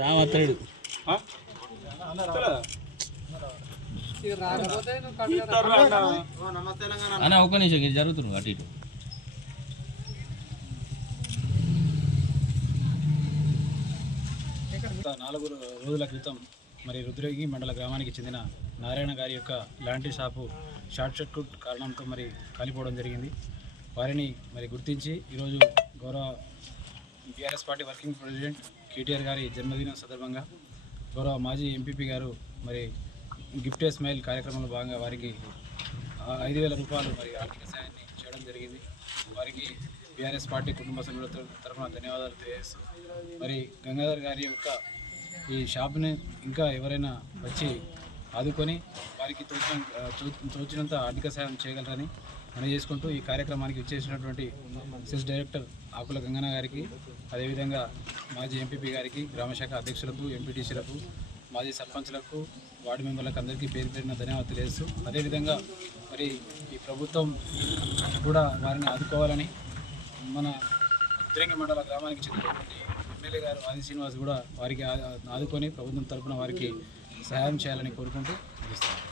రామత్తడు అన్న ఒక్క నిమిషం ఇది జరుగుతుంది అటు ఇటు. గత 4 రోజుల క్రితం మరి రుద్రగి మండల గ్రామానికి చెందిన నారాయణ గారి యొక్క లాండ్రీ షాపు షార్ట్ సర్క్యూట్ కారణంతో మరి కాలిపోవడం జరిగింది. వారిని మరి గుర్తించి ఈరోజు గౌరవ BRS party working president KTR గారి జన్మదినం సందర్భంగా గౌరవ మాజీ ఎంపీపీ గారు మరి గిఫ్ట్ ఏ స్మైల్ కార్యక్రమంలో భాగంగా వారికి 5,000 రూపాయలు మరి ఆర్థిక సాయాన్ని చేయడం జరిగింది. వారికి బీఆర్ఎస్ పార్టీ కుటుంబ సభ్యుల తరఫున ధన్యవాదాలు తెలియజేస్తూ మరి గంగాధర్ గారి యొక్క ఈ షాప్ని ఇంకా ఎవరైనా వచ్చి ఆదుకొని వారికి తోచినంత ఆర్థిక సాయం చేయగలరని మనం చేసుకుంటూ ఈ కార్యక్రమానికి ఇచ్చేసినటువంటి సెస్ డైరెక్టర్ ఆకుల గంగన్న గారికి, అదేవిధంగా మాజీ ఎంపీపీ గారికి, గ్రామశాఖ అధ్యక్షులకు, ఎంపీటీసీలకు, మాజీ సర్పంచ్లకు, వార్డు మెంబర్లకు అందరికీ పేరు పేరున ధన్యవాదాలు తెలియజేస్తూ అదేవిధంగా మరి ఈ ప్రభుత్వం కూడా వారిని ఆదుకోవాలని మన ఉద్రేంగి మండల గ్రామానికి చెందినటువంటి ఎమ్మెల్యే గారు ఆది శ్రీనివాస్ కూడా వారికి ఆదుకొని ప్రభుత్వం తరఫున వారికి సహాయం చేయాలని కోరుకుంటూ ముగిస్తాను.